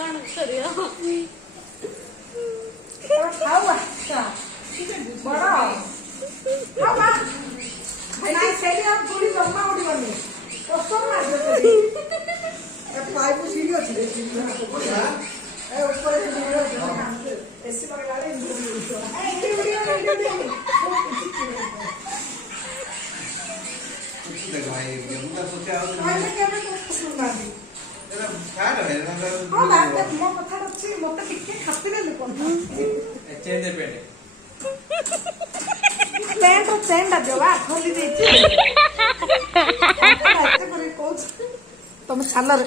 कौन करियो खाओ अच्छा बड़ा खाओ बा नहीं सेली अब पूरी जम्मा उड़ी बनी कष्ट मार दे ए पाइप सीढ़ी ଅଛି ଏ ଉପରେ सीढ़ी ଅଛି एसी पर गाड़ी ए देख भाई ये मुझे सोचा पहले केबे तो सुना दी हां रे हां बात मो कथा अछि मते टिके खातिले लोकन चेंज दे पेटे पैंट और चेंडा देवा खोली देछि ऐसे करे कोच तुम छाल रे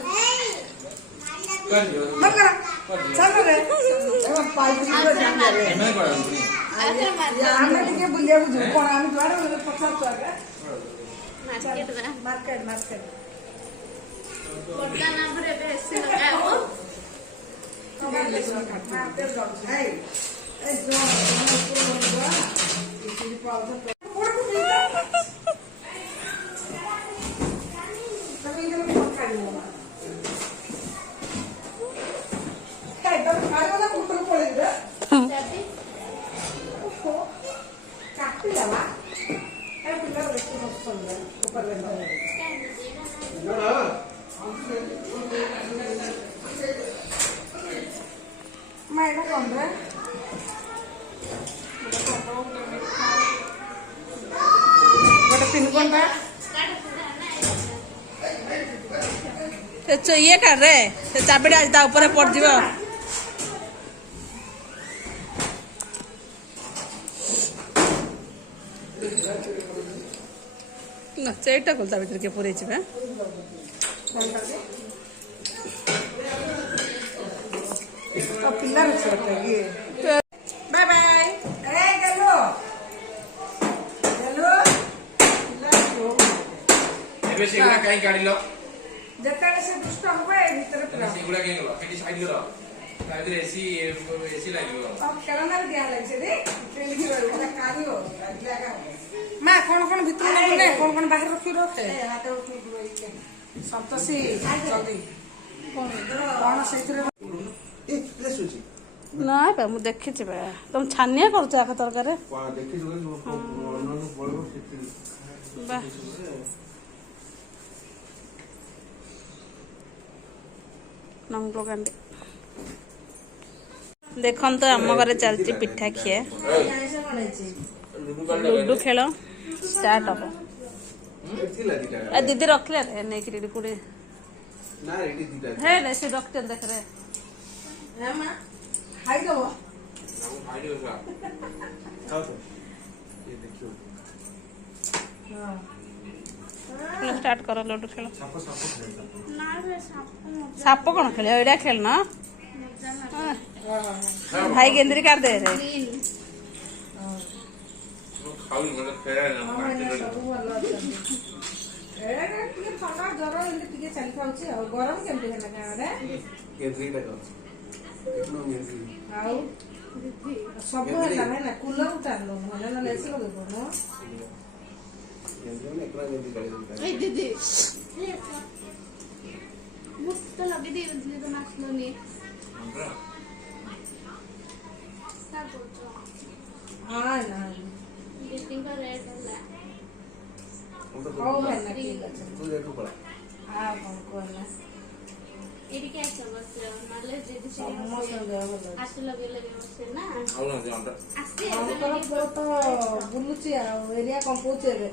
कर दियो मगर छाल रे एवं पाइप सीढ़ी जान रे मैं कर या हमने टिके बुलिया बुझ कोन हम द्वारा पचास तो आगे मार्केट कोटा नाम रे बेसी लगाओ ये कर रे से चाबड़ी आज ता ऊपर पड़ जीव ना चेटा खोलता भीतर के पूरे छी तो पिलर छोटे ये बाय बाय ए गलो पिलर को एबे सेगुडा काई काढिलो जतले से दुष्ट होबे भीतर पूरा सेगुडा के गलो केटी साइड करो ताइदर एसी लागिलो अब करना दिया लाग से रे ट्रेन की रोला कालियो लागा मां कोन भीतर ने कोन बाहर रखी रखे ए हाथ उठी के संतोषी जल्दी कोन सेतिर ए प्लेस होची ना बा मु देखि छी बा तुम छानिया करछ आखा तरकारी वा देखि जो न बळबो सिटी बा नंग लोगन देखन तो आम घरे चलती पिठा खिए लुडू खेल स्टार्ट हम ए दीदी रखले रे नहीं कि कुड़ी ना रेडी दीदा हे ले से डॉक्टर देख रे ए मां खाई दो आइडियो सा खाओ तो ये देखियो हां स्टार्ट करो लुडू खेल साप खेलता ना रे साप कौन खेल एडा खेल ना भाई गेंद्री कर दे रे खाऊ मतलब फेरा ना सब भलो अछन ए टिके ठंडा जरा इने टिके चली खाउची आ गरम केमते हेला गां रे केद्री टाको एकनो मिलसी आउ सब हेला है ना कूलर उतारलो ना ना लेसी लगे बोनो केद्री ने एकना जल्दी गाड़ी देता ए दीदी मुझ तो लगे दे इसलिए तो नाचलो नहीं क्या बोलतो हां ना गेटिंग का रेड है हो है ना ठीक है तू देखो पड़ा आ को ना एडी क्या समस्या माले दीदी से समोसा दे बोलो आसे लगे से ना आउ ना जानता आसे हम तो बुलुची आ एरिया कंपोज रे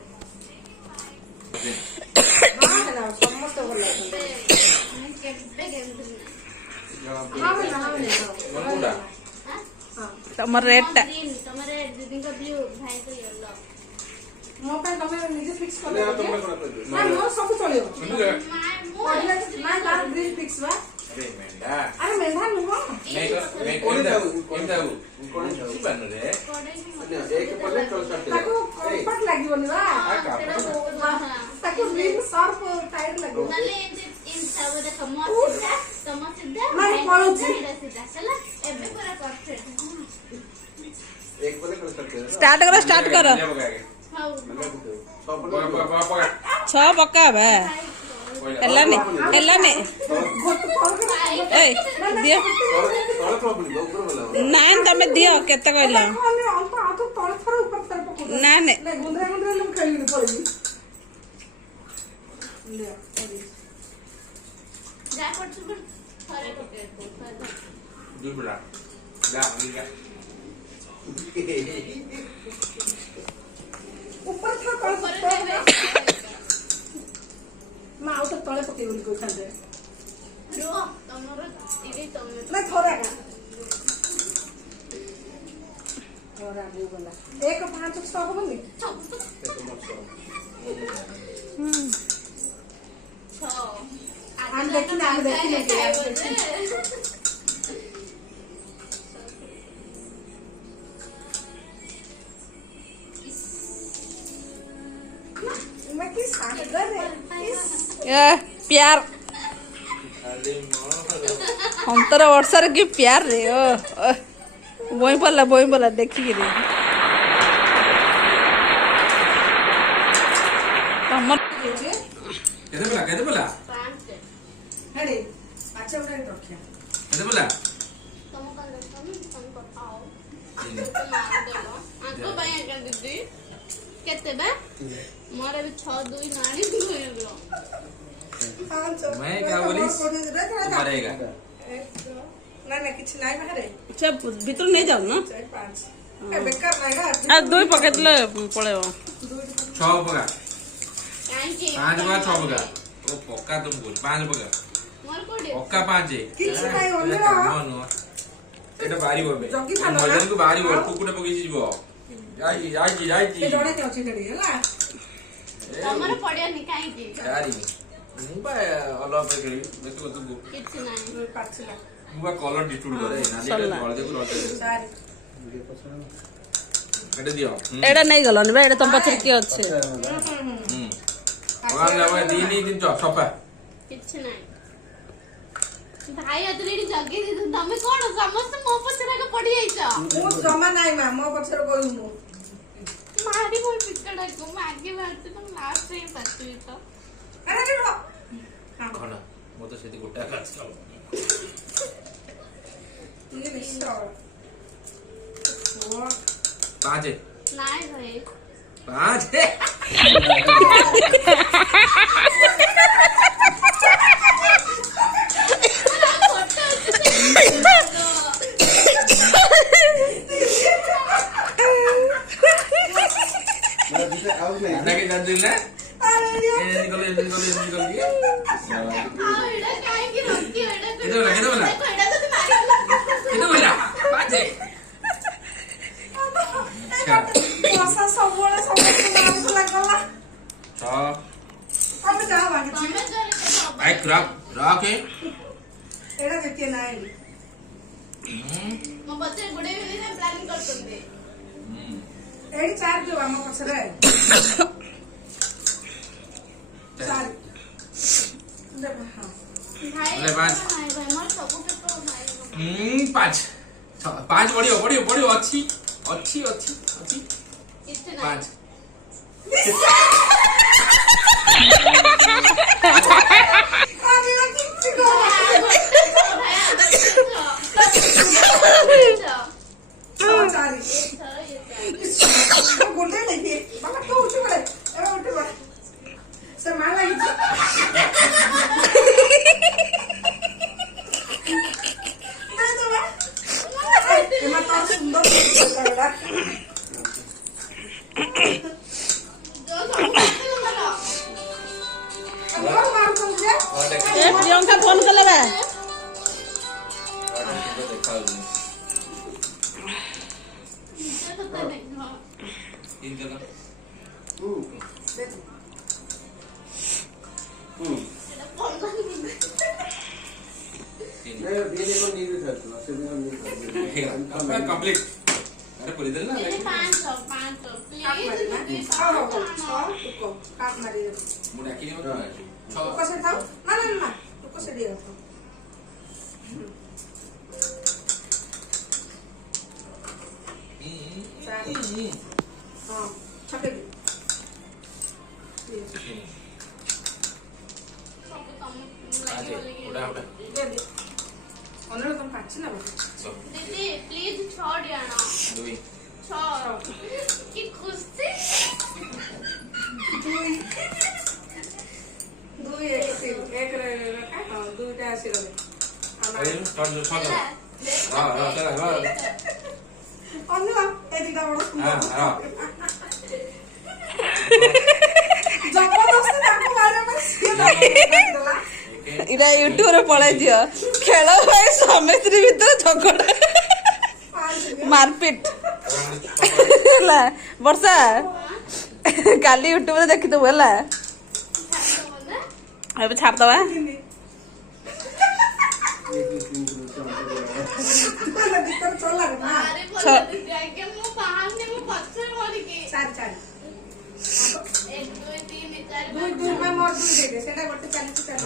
हां ना समस्त बोलो मैं केबे गेंद्री हां ना मनकुडा तमर रेड तमरे दीदी का ब्लू भाई का येलो मो पे तमे निजे फिक्स कर ले दो तुमने कोन ना मो सब चलियो मैं ना ना ग्रिल फिक्स बा अरे मेंढा अरे मेंढा नुहो मैं कोन जाऊ कोन बन रे एक पल्ले चल सकते ताको कंफर्ट लागिवनी बा ताको ग्रिल शार्प टाइट लागिव नले इन सबरे समोसा नहीं पळुची सीधा चला एबे पूरा परफेक्ट एक पल्ले चल सकते स्टार्ट करो छ पक्का बे हेलाने ए दियो ତଳେ ପ୍ରବଳ ଉପରେ ଭଲ ନାଇଁ ତମେ ଦିଅ କେତେ କହିଲ ତଳେ ଥର ଉପରେ ଥର ପକଉ ନା ନେ ଗୁନ୍ଦରା ଗୁନ୍ଦରା ମୁଁ ଖେଳିନି ପଳେଇବି ଯା କରୁଛୁ ଥରେ ପକେଇବୁ ଦୁଇ ବୁଲା ଯା ଯା ଉପରେ ଥର ପରେ ତଳେ ଦେବେ ମା ଆଉ ଥରେ ତଳେ ପକେଇ ବୋଲି କହିଥାନ୍ତେ ରୁହ ତମର ଏଇଠି ତମେ ନା ଥରେ ଆକା ଥରେ ଆଗକୁ ଗଲା 1 5 6 ହବନି ଆମେ ଦେଖିଲେ मैं की सागर है ए प्यार ଖାଲି ମୋ 15 वर्षर की प्यार रे ओ बोई बोला देखी रे तमर କେତେ ବୋଲା ପାଞ୍ଚ हेडे अच्छा उड़ा रखिया କେତେ ବୋଲା ତମ କାନ ଦେଖନି ତମ କଥା ଆଉ ଆଙ୍କ ପାଇଁ ଆଜ୍ଞା ଦିଦି କେତେ ବା ମୋର ଏବେ 6 2 ନାଣି ହେଇଗଲ मैं क्या बोली मरेगा ना ना किछ नाही बाहरे अच्छा भीतर नहीं जाऊ ना 4 5 बेकार नाहीगा आ दुई पकेट ले पळेव 6 पका କାହିଁକି 5 पका 6 पका ओ पक्का तुम बोल 5 पका ମୋର କୋଡେ पक्का 5 କିଛି ନାହିଁ ଅନ୍ୟ এটা বাড়ি বলবে জগি ভালো না? মজানକୁ বাড়ি বল কুকুটা পকেଇ ଯିବ যাইছি ଏ ଜଣେ କେ ଅଛି ସେଠି ହେଲା ତମର ପଡିଆନି କାହିଁକି ଯାରି ମୁଁ ବା ଅଲଗା ପାଇଁ ଖେଳିବି ବେଶୀ କଥା ତୁ କିଛି ନାହିଁ ପାଛିଲା ମୁଁ ବା କଲର ଡିଷ୍ଟ୍ରିବ୍ୟୁଟ କରେ ନାଲି ସରିଲା। ହଳଦୀକୁ ରଜରେ ସାରି ଏଟା ଦିଅ एडा नहीं गलनी बा एडा तम पछर की अछि ଭଗବାନ ଦିନି ଦିନ ସଫା କିଛି ନାହିଁ ଭାଇ ହାତରେ ଏଠି ଜଗି ଦେଇଛୁ ତମେ କଣ ସମସ୍ତେ ମୋ ପଛରେ ଆଗ ପଡି ଯାଇଛ ମୁଁ ଜମା ନାହିଁ ମା ମୋ ପଛରେ କହିବୁ ମୁଁ ମାରି ମୋ ପିତଡାକୁ ମୁଁ ଆଗେ ମାରିଛି ତମ ଲାଷ୍ଟ ରେ ପାଚିବି ତ ଆରେ ରୁହ ଖଣ୍ଡ ମୁଁ ତ ସେଠି ଗୋଟା କାଛି ଇଏ ନିଶ୍ଚୟ ଓ 5 ନାଇଁ ଭାଇ 5 ନାକି ଜାଣିଛୁ ନା ଏମିତି କଲେ ଆଉ ଏଇଟା କାହିଁକି ରଖିବ ଏଇଟା କେତେ ବୋଲା ଏଇଟା ଯଦି ମାରିବ କେତେ ବୋଲା 5 ବର୍ଷା ସବୁବେଳେ ସମସ୍ତେ ନାମକୁ ଲାଗଲା 6 ଆମେ ଯାହା ମାଗିଛି ତମେ ଜୋରେ ହବ ଭାଇ କ୍ରାକ୍ ରଖେ ଏଇଟା ଦେଖିଏ ନାହିଁ ମୋ ପଛରେ ଗୁଡେ ବି ପ୍ଲାନିଂ କରୁଛନ୍ତି ଏଇଠି ଚାରି ଦିଅ ଆମ ପଛରେ ଚାରି ଦେଖ ହଁ ଭାଇ ହେଲେ ପାଞ୍ଚ। ଭାଇ ଭାଇ ମୋର ସବୁ ପେପର ଭାଇ 5 5 ବଢିବ ଅଛି କିଛି ନାହିଁ 5 আমি কিচ্ছু করব চারি গোটে দেখি বাবা তো উঠে পড়ে এবার উঠে পড়ে সে মা লাগিছে এমা তো সুন্দর করেলা আমার মার কোনছে ए प्रियंका फोन कले बा कंप्लीट अरे पूरी दिन ना কাট মারি ମୁଁ ଡାକିନି ମତେ ଟୁକ ସେଠି ଥାଉ ନା ନା ନା ଟୁକ ସେଠି ଥାଉ ହଁ ଛକେଇ उड़ा उड़ा ଦେ ପାଚିଲା ବୋଧେ। दीदी प्लीज छोड़ याना ଦୁଇ छोड़ की खुशी ଦୁଇ ଦୁଇ ଏକ ରଖା ହଁ ଦୁଇଟା ଆସିଗଲେ ଅନ୍ୟ ଏ ଦିଟା ବଡ ଜବରଦସ୍ତି ତାକୁ ମାରିବା ପାଇଁ ସିଏ ଧରିଦେଲା। ଏଇଟା ୟୁଟ୍ୟୁବ ରେ ପଳାଇ ଦିଅ ଖେଳ ଭାଇ ସ୍ୱାମୀ ସ୍ତ୍ରୀ ଭିତରେ ଝଗଡା ମାରପିଟ ହେଲା ବର୍ଷା କାଲି ୟୁଟ୍ୟୁବ ରେ ଦେଖିଦବୁ ହେଲା ଏବେ ଛାଡିଦବା ଭିତରେ ଚଲାରେ ନା अरे बोल दीदी मु बाहर ने मु पछे मोरी के ଚାରି ଚାରି 1 2 3 4 ଦୁଇ ଦୁଇ ପାଇଁ ମୋର ଦୁଇ ଦେଇଦେ ସେଟା ଗୋଟେ ଚାଲିଛି ଚାଲି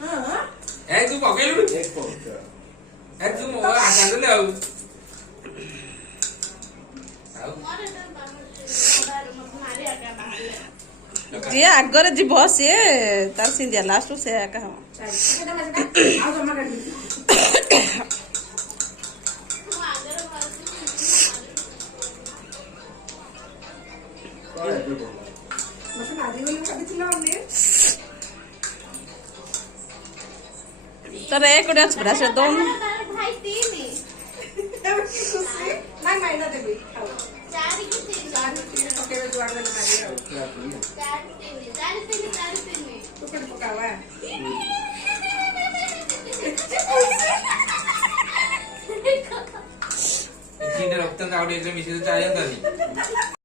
ହଁ ଏ ତୁ ପକେଇଲୁ ଏ ତୁ ମୋ ଆକାଣ୍ଡଲେ ଆଉ मोरे तो बाहर मारी आका बाहर ଯିଏ ଆଗରେ ଯିବ ସିଏ ତାର ସିନ୍ଦିଆ ଲାଷ୍ଟ ସେ ଏକା ହବ ଚାରି ସେଟା ଆଉ ଜମା କାଟି तू आगे मारती ମତେ ନାଦି ବୋଲି ଭାବିଥିଲା ଆମେ ତାର ଏକ ଗୋଟେ ଅଛି ପରା ସେ ଦଉନି भाई 3 ଏବେ କି ଖୁସି ନାଇଁ ନାଇଁ ନା ଦେବି ଖାଉ 4 की 3 ଚାରି ତିନି ପକେଇବେ ଯୁଆଡେ ଗଲେ ମାରିବେ ଆଉ 4 3 ତୁ କେତେ ପକାବା ତିନିଟା ରକ୍ତ ଆଉ ଟିକେ ମିଶେଇ ଚାରି